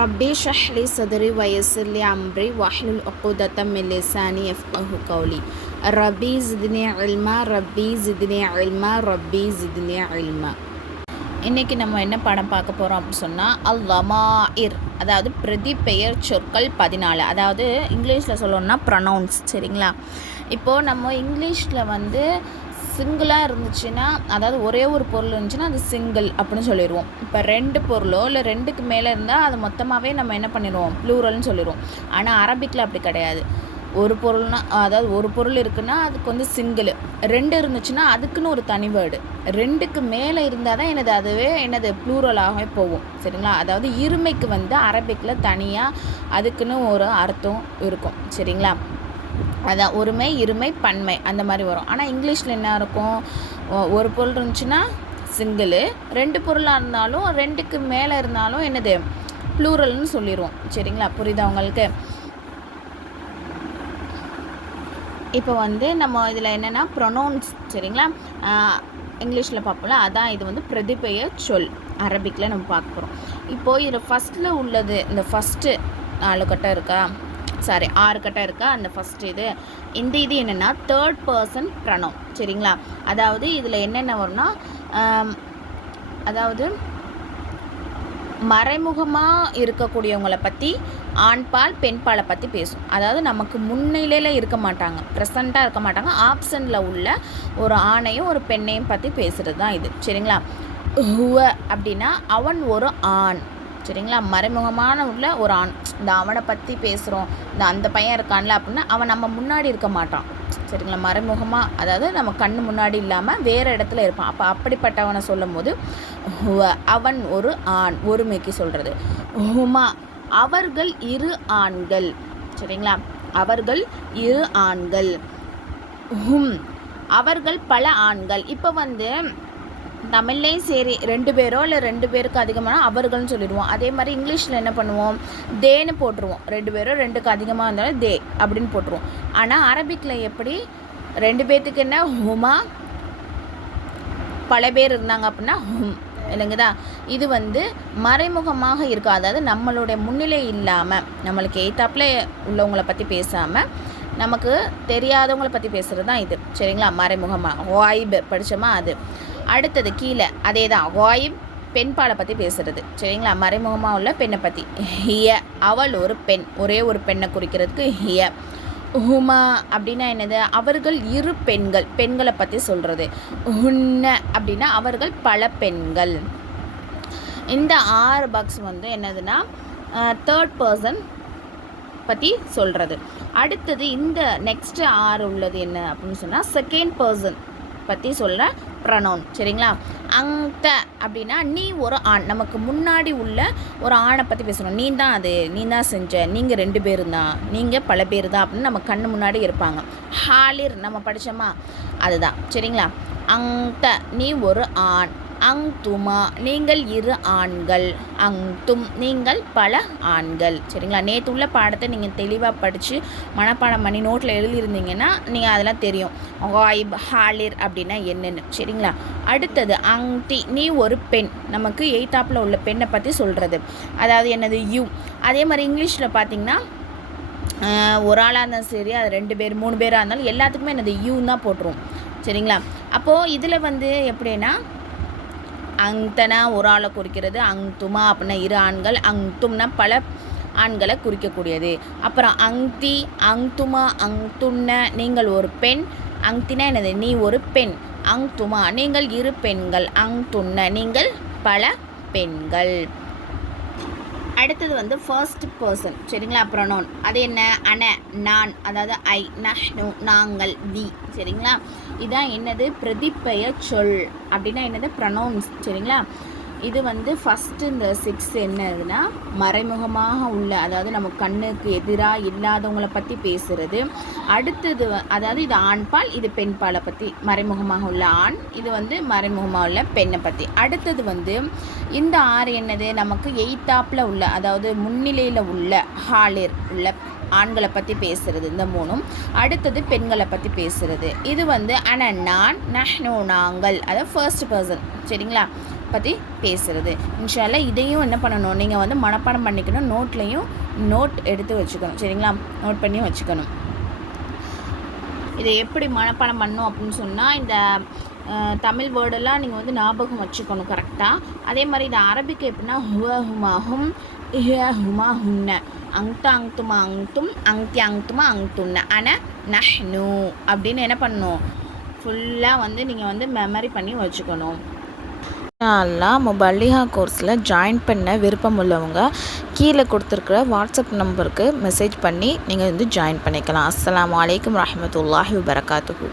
ரப்பி ஷ்ரஹ்லி சத்ரி வயஸ்ஸிர் லி அம்ரி வஹ்லுல் உக்தத்தம் மின் லிசானி யஃப்கஹு கௌலி. ரப்பி ஜித்னி இல்மா ரப்பி ஜித்னி இல்மா ரப்பி ஜித்னி இல்மா. இன்றைக்கி நம்ம என்ன பாடம் பார்க்க போகிறோம் அப்படின்னு சொன்னால் அல்-லமாஇர், அதாவது பிரதிபெயர் சொற்கள் 14. அதாவது இங்கிலீஷில் சொல்லணும்னா ப்ரொனவுன்ஸ். சரிங்களா? இப்போது நம்ம இங்கிலீஷில் சிங்கிளாக இருந்துச்சுன்னா, அதாவது ஒரே ஒரு பொருள் இருந்துச்சுன்னா அது சிங்கிள் அப்படின்னு சொல்லிடுவோம். இப்போ 2 பொருளோ இல்லை 2க்கு மேலே இருந்தால் அது மொத்தமாகவே நம்ம என்ன பண்ணிடுவோம், ப்ளூரல்னு சொல்லிடுவோம். ஆனால் அரபிக்கில் அப்படி கிடையாது. ஒரு பொருள்னா, அதாவது ஒரு பொருள் இருக்குன்னா அதுக்கு சிங்கிள். 2 இருந்துச்சுன்னா அதுக்குன்னு ஒரு தனி வேர்டு. 2க்கு மேலே இருந்தால் தான் அதுவே ப்ளூரலாகவே போகும். சரிங்களா? அதாவது இருமைக்கு அரபிக்கில் தனியாக அதுக்குன்னு ஒரு அர்த்தம் இருக்கும். சரிங்களா? அதான் ஒருமை, இருமை, பன்மை அந்த மாதிரி வரும். ஆனால் இங்கிலீஷில் என்ன இருக்கும், ஒரு பொருள் இருந்துச்சுன்னா சிங்கிளு, 2 பொருளாக இருந்தாலும் 2க்கு மேலே இருந்தாலும் ப்ளூரல்னு சொல்லிடுவோம். சரிங்களா? புரியுதா உங்களுக்கு? இப்போ நம்ம இதில் என்னென்னா ப்ரொனவுன்ஸ். சரிங்களா? இங்கிலீஷில் பார்ப்போம்ல, அதான் இது பிரதிபெயர் சொல். அரபிக்கில் நம்ம பார்க்க போகிறோம். இப்போது இதில் ஃபஸ்ட்டில் உள்ளது, இந்த ஃபஸ்ட்டு 4 கட்டம் இருக்கா, 6 கட்டம் இருக்கா, அந்த ஃபஸ்ட்டு இது என்னென்னா தேர்ட் பர்சன் ப்ரொனவுன். சரிங்களா? அதாவது இதில் என்னென்ன வரும்னா, அதாவது மறைமுகமாக இருக்கக்கூடியவங்களை பற்றி, ஆண்பால் பெண்பாலை பற்றி பேசும். அதாவது நமக்கு முன்னிலையில் இருக்க மாட்டாங்க, ப்ரெசண்ட்டாக இருக்க மாட்டாங்க, ஆப்ஷனில் உள்ள ஒரு ஆணையும் ஒரு பெண்ணையும் பற்றி பேசுகிறது தான் இது. சரிங்களா? ஹுவ அப்படின்னா அவன் ஒரு ஆண். சரிங்களா? மறைமுகமான உள்ள ஒரு ஆண். இந்த அவனை பற்றி பேசுகிறோம், அந்த பையன் இருக்கான்ல அப்படின்னா அவன் நம்ம முன்னாடி இருக்க மாட்டான். சரிங்களா? மறைமுகமாக, அதாவது நம்ம கண்ணு முன்னாடி இல்லாமல் வேறு இடத்துல இருப்பான். அப்போ அப்படிப்பட்டவனை சொல்லும் போது அவன் ஒரு ஆண், ஒருமைக்கு சொல்கிறது. ஹுமா, அவர்கள் 2 ஆண்கள். சரிங்களா? அவர்கள் 2 ஆண்கள். ஹும், அவர்கள் பல ஆண்கள். இப்போ தமிழ்லேயும் சரி 2 பேரோ இல்லை 2 பேருக்கு அதிகமான அவர்கள்னு சொல்லிடுவோம். அதே மாதிரி இங்கிலீஷில் என்ன பண்ணுவோம், தேன்னு போட்டுருவோம். 2 பேரோ 2க்கு அதிகமாக இருந்தாலும் தே அப்படின்னு போட்டுருவோம். ஆனால் அரபிக்கில் எப்படி, 2 பேர்த்துக்கு என்ன ஹுமா, பல பேர் இருந்தாங்க அப்படின்னா ஹும். இல்லைங்கதா? இது மறைமுகமாக இருக்கும். அதாவது நம்மளுடைய முன்னிலை இல்லாமல், நம்மளுக்கு எய்த்தாப்பில் உள்ளவங்களை பற்றி பேசாமல் நமக்கு தெரியாதவங்களை பற்றி பேசுகிறது தான் இது. சரிங்களா? மறைமுகமாக வாய்பு படித்தோமா அது. அடுத்தது கீழே அதே தான், வாயிப் பெண்பாலை பற்றி பேசுகிறது. சரிங்களா? மறைமுகமாக உள்ள பெண்ணை பற்றி. ஹிய, அவள் ஒரு பெண், ஒரே ஒரு பெண்ணை குறிக்கிறதுக்கு ஹிய. ஹுமா அப்படின்னா என்னது, அவர்கள் 2 பெண்கள், பெண்களை பற்றி சொல்கிறது. ஹுன்ன அப்படின்னா அவர்கள் பல பெண்கள். இந்த 6 பாக்ஸ் என்னதுன்னா தேர்ட் பர்சன் பற்றி சொல்கிறது. அடுத்தது இந்த நெக்ஸ்ட்டு 6 உள்ளது என்ன அப்படின்னு சொன்னால் செகண்ட் பர்சன் பற்றி சொல்ல ப்ரொனவுன். சரிங்களா? அந்த அப்படின்னா நீ ஒரு ஆண், நமக்கு முன்னாடி உள்ள ஒரு ஆணை பற்றி பேசணும். நீ தான் அது, நீ தான் செஞ்ச, நீங்கள் 2 பேர் தான், நீங்கள் பல பேர் தான் அப்படின்னு நம்ம கண்ணு முன்னாடி இருப்பாங்க. ஹாலிர் நம்ம படித்தோமா, அதுதான். சரிங்களா? அந்த நீ ஒரு ஆண். அங்துமா, நீங்கள் 2 ஆண்கள். அங்தும், நீங்கள் பல ஆண்கள். சரிங்களா? நேற்று உள்ள பாடத்தை நீங்கள் தெளிவாக படித்து மனப்பாடம் பண்ணி நோட்டில் எழுதியிருந்தீங்கன்னா நீங்கள் அதெல்லாம் தெரியும், வாயிப் ஹாலிர் அப்படின்னா என்னென்னு. சரிங்களா? அடுத்தது அங்தி, நீ ஒரு பெண், நமக்கு எய்த்தாப்பில் உள்ள பெண்ணை பற்றி சொல்கிறது. அதாவது என்னது, யூ. அதே மாதிரி இங்கிலீஷில் பார்த்திங்கன்னா ஒரு ஆளாக இருந்தாலும் சரி, அது 2 பேர் 3 பேராக இருந்தாலும் எல்லாத்துக்குமே என்னது யூன்னு தான் போட்டுருவோம். சரிங்களா? அப்போது இதில் எப்படின்னா அங்தனா ஒரு ஆளை குறிக்கிறது, அங்துமா அப்படின்னா 2 ஆண்கள், அங்தும்னா பல ஆண்களை குறிக்கக்கூடியது. அப்புறம் அங்தி, அங்துமா, அங்துன்ன நீங்கள் ஒரு பெண். அங்தினா என்னது, நீ ஒரு பெண். அங்துமா நீங்கள் 2 பெண்கள். அங்துன்ன நீங்கள் பல பெண்கள். அடுத்தது ஃபர்ஸ்ட் பர்சன். சரிங்களா? ப்ரொனவுன். அது என்ன, அன, நான், அதாவது ஐ, நஹ்னு நாங்கள், வி. சரிங்களா? இதான் என்னது, பிரதிபெயர் சொல் அப்படின்னா என்னது, ப்ரொனவுன்ஸ். சரிங்களா? இது ஃபஸ்ட்டு இந்த 6 என்னதுன்னா மறைமுகமாக உள்ள, அதாவது நம்ம கண்ணுக்கு எதிராக இல்லாதவங்களை பற்றி பேசுகிறது. அடுத்தது அதாவது இது ஆண்பால், இது பெண்பாலை பற்றி, மறைமுகமாக உள்ள ஆண், இது மறைமுகமாக உள்ள பெண்ணை பற்றி. அடுத்தது இந்த 6 என்னது, நமக்கு எய்த்தாப்பில் உள்ள, அதாவது முன்னிலையில் உள்ள ஹாலிர் உள்ள ஆண்களை பற்றி பேசுகிறது. இந்த 3ம். அடுத்தது பெண்களை பற்றி பேசுகிறது. இது அன நான், நஹ்னு நாங்கள், அதாவது ஃபர்ஸ்ட் பர்சன். சரிங்களா? பற்றி பேசுகிறது. இன்ஷா அல்லாஹ் இதையும் என்ன பண்ணணும், நீங்கள் வந்து மனப்பாடம் பண்ணிக்கணும். நோட் எடுத்து வச்சுக்கணும். சரிங்களா, நோட் பண்ணி வச்சுக்கணும். இதை எப்படி மனப்பாடம் பண்ணணும் அப்படின்னு சொன்னால், இந்த தமிழ் வேர்டெல்லாம் நீங்கள் வந்து ஞாபகம் வச்சுக்கணும் கரெக்டாக. அதே மாதிரி இந்த அரபிக்கு எப்படின்னா ஹுவ ஹுமா ஹும் இஹ ஹுமா ஹுன்ன அங்த அங்துமா அங்தும் அங்தி அங்துமா அங்துன்ன அன நஹ்னு அப்படின்னு என்ன பண்ணணும், ஃபுல்லாக வந்து நீங்கள் வந்து மெமரி பண்ணி வச்சுக்கணும். எல்லாம் முபல்லிஹா கோர்ஸில் ஜாயின் பண்ண விருப்பம் உள்ளவங்க கீழே கொடுத்துருக்குற வாட்ஸ்அப் நம்பருக்கு மெசேஜ் பண்ணி நீங்கள் வந்து ஜாயின் பண்ணிக்கலாம். அஸ்ஸலாமு அலைக்கும் வரஹ்மத்துல்லாஹி வபரகாத்துஹு.